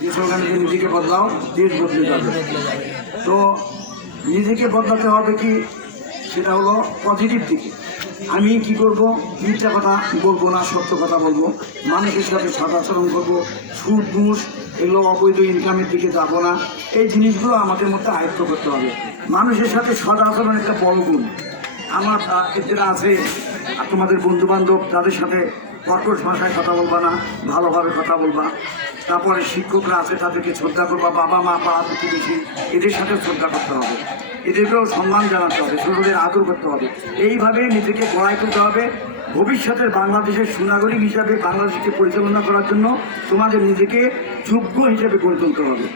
যে স্লোগানে যে নিজেকে বদলাও দেশ বদলে যাবে। তো নিজেকে বদলাতে হবে কি, সেটা হলো পজিটিভ দিকে। আমি কি করব, মিথ্যা কথা বলবো না, সত্য কথা বলবো, মানুষের সাথে সদাচরণ করবো, সুদ ঘুষ এগুলো অবৈধ ইনকামের দিকে যাব না। এই জিনিসগুলো আমাদের মধ্যে আয়ত্ত করতে হবে। মানুষের সাথে সদাচরণ একটা বড় গুণ। আমার যেটা আছে, তোমাদের বন্ধু বান্ধব তাদের সাথে কর্কশ ভাষায় কথা বলবা না, ভালোভাবে কথা বলবা। তারপরে শিক্ষকরা আছে, তাদেরকে শ্রদ্ধা করবা। বাবা মা পাড়া প্রতিবেশী এদের সাথে শ্রদ্ধা করতে হবে, এদেরকেও সম্মান জানাতে হবে, ছোটদের আদর করতে হবে। এইভাবে নিজেকে গড়াই তুলতে হবে। ভবিষ্যতের বাংলাদেশের সুনাগরিক হিসাবে বাংলাদেশকে পরিচালনা করার জন্য তোমাদের নিজেকে যোগ্য হিসেবে গড়ে তুলতে হবে।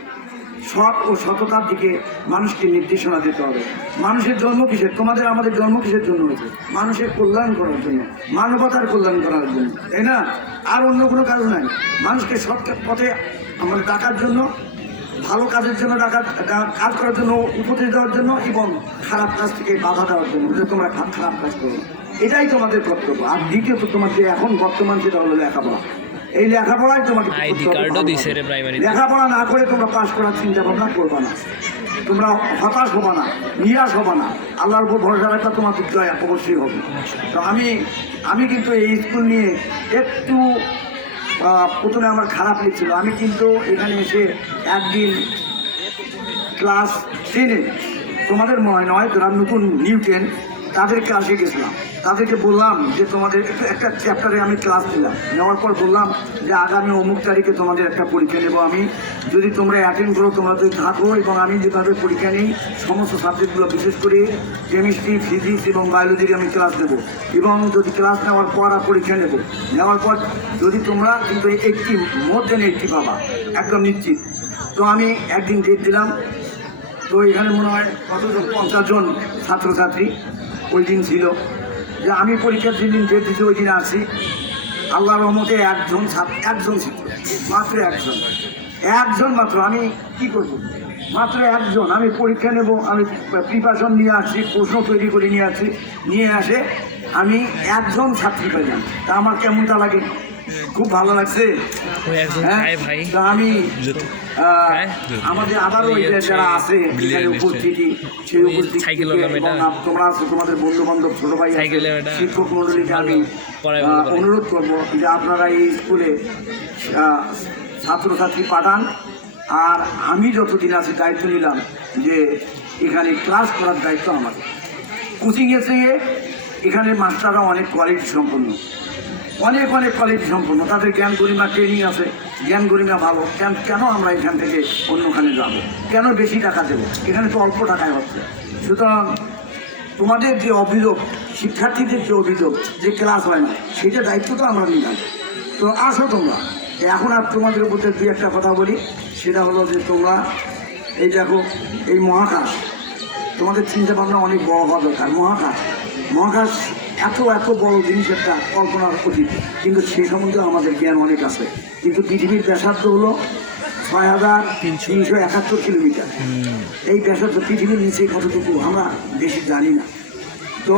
সৎ ও সততার দিকে মানুষকে নির্দেশনা দিতে হবে। মানুষের জন্ম কিসের, তোমাদের আমাদের জন্ম কিসের জন্য হয়েছে? মানুষের কল্যাণ করার জন্য, মানবতার কল্যাণ করার জন্য, তাই না? আর অন্য কোনো কাজ নাই। মানুষকে সৎ পথে আমাদের ডাকার জন্য, ভালো কাজের জন্য কাজ করার জন্য, উপদেশ দেওয়ার জন্য, এবং খারাপ কাজ থেকে বাধা দেওয়ার জন্য, যে তোমরা খারাপ কাজ করো। এটাই তোমাদের কর্তব্য। আর দ্বিতীয়ত তোমার যে এখন বর্তমান যেটা হলো লেখাপড়া, এই লেখাপড়াই তোমাকে লেখাপড়া না করে তোমরা পাশ করার চিন্তা ভাবনা করবা না। তোমরা হতাশ হবা না, নিরাশ হবা না। আল্লাহর উপর ভরসা রাখা তোমাদের জয় অবশ্যই হবে। তো আমি কিন্তু এই স্কুল নিয়ে একটু প্রথমে আমার খারাপ লেগেছিল। আমি কিন্তু এখানে এসে একদিন ক্লাস 10-এ, তোমাদের মনে নয় যারা নতুন নিউ 10 তাদের ক্লাসে গেছিলাম। তাদেরকে বললাম যে তোমাদের একটা চ্যাপ্টারে আমি ক্লাস নিলাম, নেওয়ার পর বললাম যে আগামী অমুক তারিখে তোমাদের একটা পরীক্ষা নেব আমি, যদি তোমরা অ্যাটেন্ড করো তোমরা যদি থাকো, এবং আমি যেভাবে পরীক্ষা নিই সমস্ত সাবজেক্টগুলো, বিশেষ করে কেমিস্ট্রি, ফিজিক্স এবং বায়োলজির আমি ক্লাস নেব, এবং যদি ক্লাস নেওয়ার পর আর পরীক্ষা নেওয়ার পর যদি তোমরা কিন্তু 80 মোর দেন 80 পাবা, একদম নিশ্চিত। তো আমি একদিন ডেট দিলাম। তো এখানে মনে হয় কতজন, 50 জন ছাত্রছাত্রী ওই দিন ছিল। যে আমি পরীক্ষার যেদিন ডেট দিতে ওই দিন আসি, আল্লাহর রহমতে একজন ছিল, মাত্র একজন মাত্র। আমি কি করব, মাত্র একজন। আমি পরীক্ষা নেব, আমি প্রিপারেশন নিয়ে আসছি, প্রশ্ন তৈরি করে নিয়ে আসে আমি একজন ছাত্রী পেলাম। তা আমার কেমনটা লাগে? খুব ভালো লাগছে। আমি আমাদের আবারও যারা আছে এখানে উপস্থিতি, সেই উপস্থিতি তোমরা আছো, তোমাদের বন্ধু বান্ধব, ছোট ভাই, শিক্ষক মন্ডলীকে আমি অনুরোধ করবো যে আপনারা এই স্কুলে ছাত্রছাত্রী পাঠান। আর আমি যতদিন আছি দায়িত্ব নিলাম যে এখানে ক্লাস করার দায়িত্ব আমাদের। কোচিংয়ের থেকে এখানে মাস্টাররা অনেক কোয়ালিটি সম্পন্ন, অনেক কোয়ালিটি সম্পন্ন, তাদের জ্ঞান গরিমা ট্রেনিং আছে, জ্ঞান গরিমা ভালো। কেন আমরা এখান থেকে অন্যখানে যাব? কেন বেশি টাকা দেবো? এখানে তো অল্প টাকায় হচ্ছে। সুতরাং তোমাদের যে অভিযোগ, শিক্ষার্থীদের যে অভিযোগ যে ক্লাস হয় না, সেটা দায়িত্ব তো আমরা নিলাম। তো আসো তোমরা। এখন আর তোমাদের উপর দুই একটা কথা বলি, সেটা হলো যে তোমরা এই দেখো, এই মহাকাশ, তোমাদের চিন্তা ভাবনা অনেক বড় হওয়া দরকার। মহাকাশ এত বড় জিনিস, একটা কল্পনার অতীত, কিন্তু সেই সম্বন্ধে আমাদের জ্ঞান অনেক আছে। কিন্তু পৃথিবীর ব্যাসার্ধ হলো 6371 কিলোমিটার। এই ব্যাসার্ধ পৃথিবীর নিচে কতটুকু আমরা বেশি জানি না। তো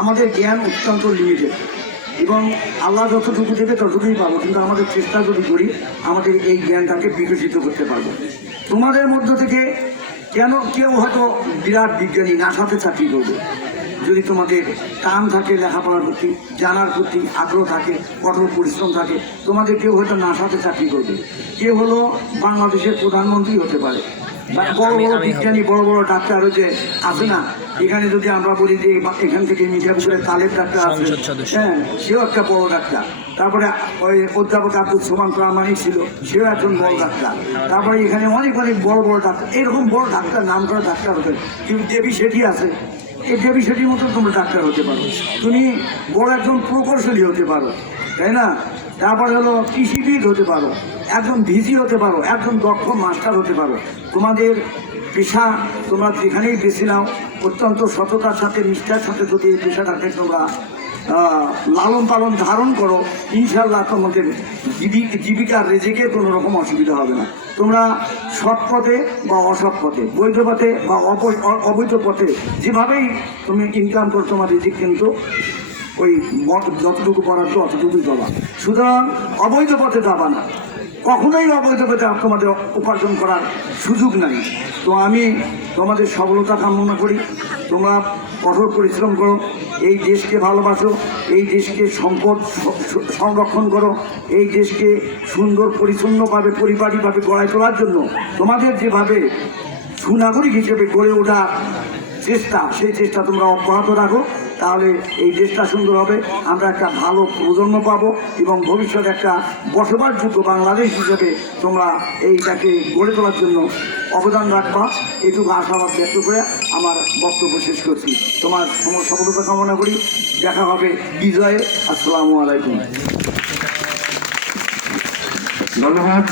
আমাদের জ্ঞান অত্যন্ত লিমিটেড, এবং আল্লাহ যতটুকু দেবে ততটুকুই পাবো। কিন্তু আমাদের চেষ্টা যদি করি, আমাদের এই জ্ঞানটাকে বিকশিত করতে পারবো। তোমাদের মধ্য থেকে কেউ হয়তো বিরাট বিজ্ঞানী, নাসাতে চাকরি করবে। যদি তোমাদের টান থাকে লেখাপড়ার প্রতি, জানার প্রতি আগ্রহ থাকে, কঠোর পরিশ্রম থাকে, তোমাদের কেউ হয়তো নাসাতে চাকরি করবে, কেউ হলো বাংলাদেশের প্রধানমন্ত্রী হতে পারে, বড় বিজ্ঞানী, বড় ডাক্তার হচ্ছে আছে না। এখানে যদি আমরা বলি যে এখান থেকে মিঠাপুকুরের তালের ডাক্তার আছে, হ্যাঁ, সেও একটা বড় ডাক্তার। তারপরে ওই অধ্যাপক আব্দুল সোমান প্রামাণিক ছিল, সেও একজন বড় ডাক্তার। তারপরে এখানে অনেক বড় ডাক্তার, এরকম বড় ডাক্তার, নাম করা ডাক্তার হতে। কিন্তু দেবী শেঠি আছে, এই দেবী শেঠির মতো তোমরা ডাক্তার হতে পারো, তুমি বড় একজন প্রকৌশলী হতে পারো, তাই না? তারপরে হলো কৃষিবিদ হতে পারো, একজন ভিসি হতে পারো, একজন দক্ষ মাস্টার হতে পারো। তোমাদের পেশা তোমরা যেখানেই বেছে নাও, অত্যন্ত সততার সাথে, নিষ্ঠার সাথে যদি এই পেশাটাকে তোমরা লালন পালন ধারণ করো, ইনশাল্লাহ তোমাদের জীবিকার রেজেকে কোনো রকম অসুবিধা হবে না। তোমরা সৎ পথে বা অসৎ পথে, বৈধ পথে বা অবৈধ পথে যেভাবেই তুমি ইনকাম করো, তোমার রিজিক কিন্তু ওই যতটুকু বরাদ্দ অতটুকুই পাবা। সুতরাং অবৈধ পথে যাবা না, কখনোই অবৈধভাবে তোমাদের উপার্জন করার সুযোগ নাই। তো আমি তোমাদের সফলতা কামনা করি। তোমরা কঠোর পরিশ্রম করো, এই দেশকে ভালোবাসো, এই দেশকে সম্পদ সংরক্ষণ করো, এই দেশকে সুন্দর পরিচ্ছন্নভাবে পরিপাটিভাবে গড়ায় তোলার জন্য তোমাদের যেভাবে সুনাগরিক হিসেবে গড়ে ওঠার চেষ্টা, সেই চেষ্টা তোমরা অব্যাহত রাখো। তাহলে এই দেশটা সুন্দর হবে, আমরা একটা ভালো প্রজন্ম পাবো এবং ভবিষ্যতে একটা বসবাসযোগ্য বাংলাদেশ হিসেবে তোমরা এইটাকে গড়ে তোলার জন্য অবদান রাখবা। এটুকু আশাবাদ ব্যক্ত করে আমার বক্তব্য শেষ করছি। তোমার সফলতা কামনা করি। দেখা হবে বিজয়ে। আসসালামু আলাইকুম। ধন্যবাদ।